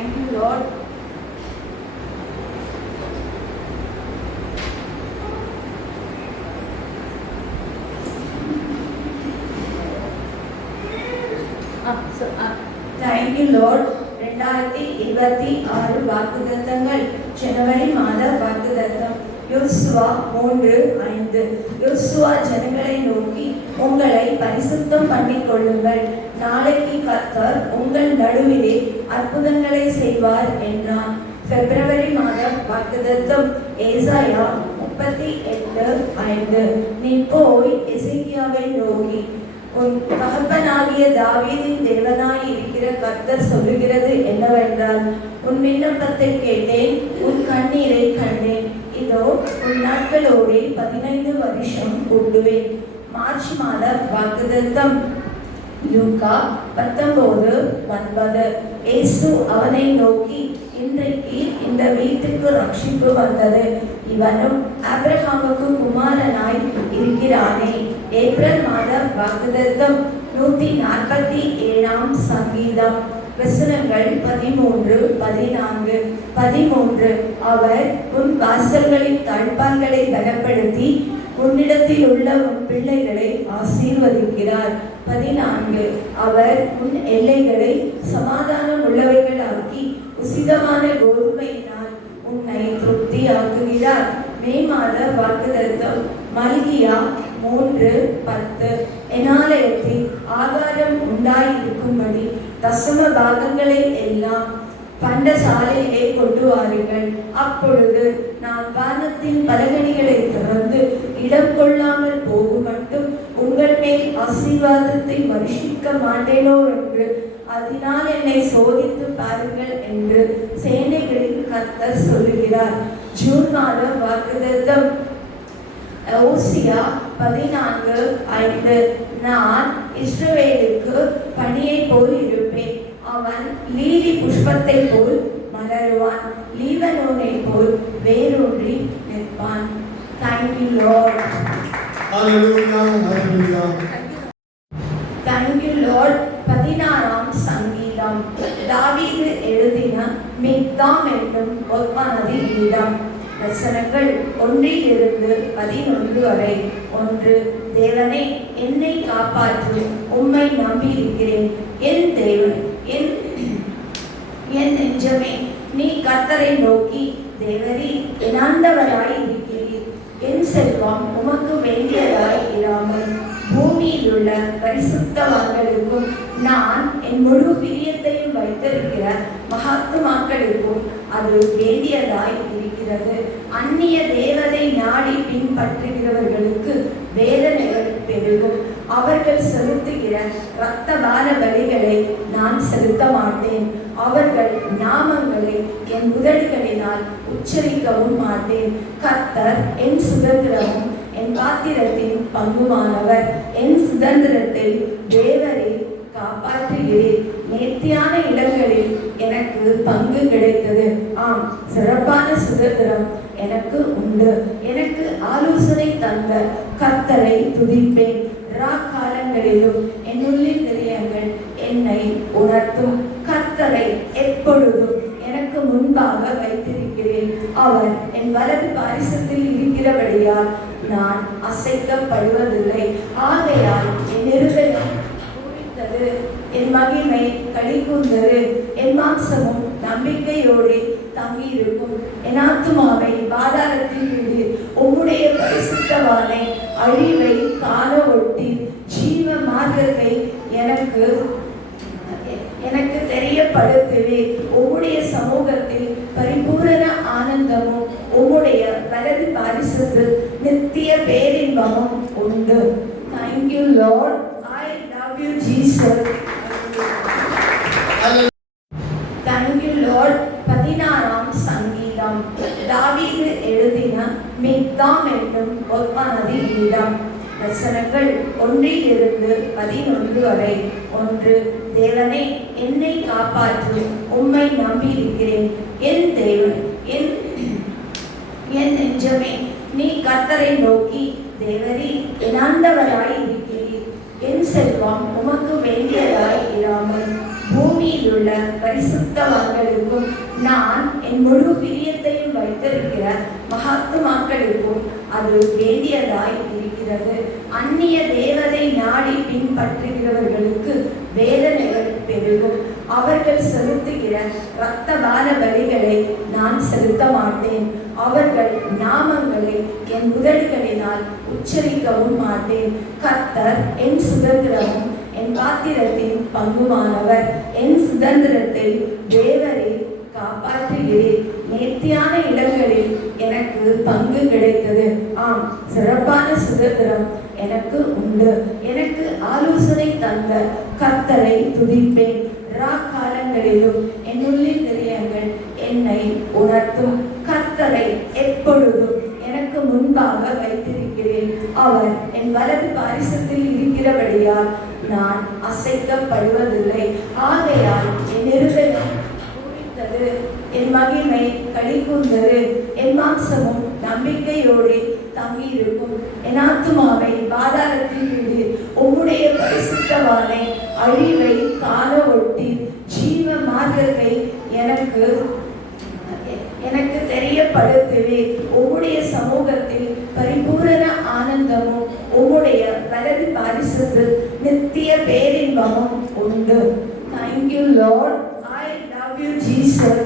Thank you, Lord. Thank you, Lord. 2026 வாக்குத்தத்தங்கள் ஜனவரி மாத வாக்குத்தத்தம். யோசுவா 3:5. யோசுவா ஜனங்களை நோக்கி, உங்களை பரிசுத்தம் பண்ணிக் கொள்ளுங்கள், நாளைக்கு கர்த்தர் உங்கள் நடுவிலே அற்புதங்களை செய்வார் என்றான். பிப்ரவரி மாதம் வாக்குத்தத்தம் ஏசாயா 38:5. நீ போய் எசேக்கியாவை நோக்கி, உன் தகப்பனாகிய தாவீதின் தேவனாய் இருக்கிற கர்த்தர் சொல்லுகிறது என்னவென்றால், உன் விண்ணப்பத்தை கேட்டேன், உன் கண்ணீரை கண்டேன். இதோ உன் நாட்களோடு 15 வருஷம் கூட்டுவேன். மார்ச் மாத வாக்குத்தத்தம் லூக்கா 19:9. இயேசு அவனை நோக்கி, இன்றைக்கு இந்த வீட்டுக்கு ரட்சிப்பு வந்தது, இவனும் ஆபிரகாமுக்கு குமாரனாய் இருக்கிறானே. ஏப்ரல் மாத வாக்குத்தத்தம் 147 சங்கீதம். வசனங்கள் 13-14. 13. அவர் உன் வாசல்களின் தாழ்பால்களை பலப்படுத்தி உன்னிடத்தில் உள்ள உன் பிள்ளைகளை ஆசீர்வதிக்கிறார். 14. அவர் உன் எல்லைகளை சமாதானம் உள்ளவைகளாக்கி உசிதமான கோதுமையினால் உன்னை திருப்தி ஆக்குகிறார். மே மாத வாக்குத்தத்தம் மல்கியா 3:10. என்னாலயத்தில் ஆகாரம் உண்டாயிருக்கும்படி தசம பாகங்களை எல்லாம் பண்டசாலையிலே கொண்டு வாருங்கள். அப்பொழுது நான் வானத்தின் பலகணிகளை திறந்து இடம் கொள்ளாமல் போகும் மட்டும் உங்கள் மேல் ஆசீர்வாதத்தை வருஷிக்க மாட்டேனோ என்று அதனால் என்னை சோதித்து பாருங்கள் என்று சேனைகளின் கர்த்தர் சொல்லுகிறார். ஜூன் மாத வாக்குத்தத்தம் ஓசியா 14:5. நான் இஸ்ரவேலுக்கு பனியை போல் இருப்பேன், அவன் லீலி புஷ்பத்தை போல் மலருவான், லீபனோனை போல் வேரூன்றி நிற்பான். Thank you, Lord. Hallelujah, hallelujah. Thank you, Lord. 16 சங்கீதம். தாவீது எழுதின மிக்தாம் என்னும் ஒப்பானதி கீதம். வசனங்கள் 1-11 வரை. 1. தேவனே, என்னை காப்பாற்று, உம்மை நம்பியிருக்கிறேன். என் தேவன், என் நெஞ்சமே, நீ கர்த்தரை நோக்கி, தேவரீ என் ஆண்டவராய் இருக்கிறீர். என் செல்வம் உமக்கு வேண்டியதாய் இராமல் பூமியில் உள்ள பரிசுத்தவான்களுக்கும் நான் என் முழு பிரியத்தையும் வைத்திருக்கிற மகாத்மாக்களுக்கும் அது வேண்டியதாய் இருக்கிறது. அந்நிய தேவதை நாடி பின்பற்றுகிறவர்களுக்கு வேதனைகள் பெருகும். அவர்கள் செலுத்துகிற இரத்தபார பலிகளை நான் செலுத்த மாட்டேன். அவர்கள் நாமங்களை என் உதடுகளினால் உச்சரிக்கவும் மாட்டேன். கர்த்தர் என் சுதந்திரமும் என் பாத்திரத்தின் பங்குமானவர். என் சுதந்திரத்தை தேவரே காப்பாற்றுகிறேன். நேர்த்தியான இடங்களில் எனக்கு பங்கு கிடைத்தது. ஆம், சிறப்பான சுதந்திரம் எனக்கு உண்டு. எனக்கு ஆலோசனை தந்த கர்த்தரை துதிப்பேன். காலங்களிலும் என்னுள்ளில் திரியங்கள் என்னை உணர்த்தும். கர்த்தரை எப்பொழுதும் எனக்கு முன்பாக வைத்திருக்கிறேன். அவர் என் வலது பாரிசத்தில் இருக்கிறபடியால் நான் அசைக்கப்படுவதில்லை. ஆகையால் என் இருதயம் பூரித்தது, என் மகிமை களிகூர்ந்தது. என் மாம்சமும் நம்பிக்கையோடு தங்கியிருக்கும். என் ஆத்துமாவை பாதாளத்தில் விடு, உம்முடைய பரிசுத்தவானை அழிவை காண ஒட்டி ஜீவ மார்க்கத்தை எனக்கு தெரியப்படுத்துவே. உம்முடைய சமூகத்தில் பரிபூரண ஆனந்தமும் உம்முடைய வலது பாரிசத்தில் நித்திய பேரின்பமும் உண்டு. Thank you, Lord. I love you, Jesus. Thank you, Lord. 16 சங்கீதம். தாவீது எழுதின மிக்தாம் என்னும் ஒப்பானதி கீதம். வசனங்கள் 1-11 வரை. 1. தேவனே, என்னை காப்பாற்று, உம்மை நம்பியிருக்கிறேன். என் தேவன், என் நெஞ்சமே, நீ கர்த்தரை நோக்கி, தேவரீ என் ஆண்டவராய் இருக்கிறீர். என் செல்வம் உமக்கு வேண்டியதாய் இராமல் பூமியில் பூமியில் உள்ள பரிசுத்தவான்களுக்கும் நான் என் முழு பிரியத்தையும் வைத்திருக்கிற மகாத்மாக்களுக்கும் அது வேண்டியதாய் இருக்கிறது. அந்நிய தேவதை நாடி பின்பற்றுகிறவர்களுக்கு வேதனைகள் பெருகும். அவர்கள் செலுத்துகிற இரத்தபான பலிகளை நான் செலுத்த மாட்டேன். அவர்கள் நாமங்களை என் உதடுகளினால் உச்சரிக்கவும் மாட்டேன். கர்த்தர் என் சுதந்திரமும் என் பாத்திரத்தின் பங்குமானவர். என் சுதந்திரத்தை தேவரே காப்பாற்றுகிறேன். நேர்த்தியான இடங்களில் எனக்கு பங்கு கிடைத்தது. ஆம், சிறப்பான சுதந்திரம் எனக்கு உண்டு. எனக்கு ஆலோசனை தந்த கர்த்தரை துதிப்பேன். காலங்களிலும் என்னுள்ளில் திரியங்கள் என்னை உணர்த்தும். கர்த்தரை எப்பொழுதும் எனக்கு முன்பாக வைத்திருக்கிறேன். அவர் என் வலது பாரிசத்தில் இருக்கிறபடியால் நான் அசைக்கப்படுவதில்லை. ஆகையால் என் இருதயம் பூரித்தது, என் மகிமை களிகூர்ந்தது. என் மாம்சமும் நம்பிக்கையோடு தங்கியிருக்கும். என் ஆத்துமாவை பாதாளத்தில் விடு. உம்முடைய பரிசுத்தவானை அழிவை காண ஒட்டி ஜீவ மார்க்கத்தை எனக்கு தெரியப்படுத்துவேன். உம்முடைய சமூகத்தில் பரிபூரண ஆனந்தமும் உம்முடைய வலது பாரிசத்தில் நித்திய பேரின்பமும் உண்டு. Thank you, Lord. I love you, Jesus.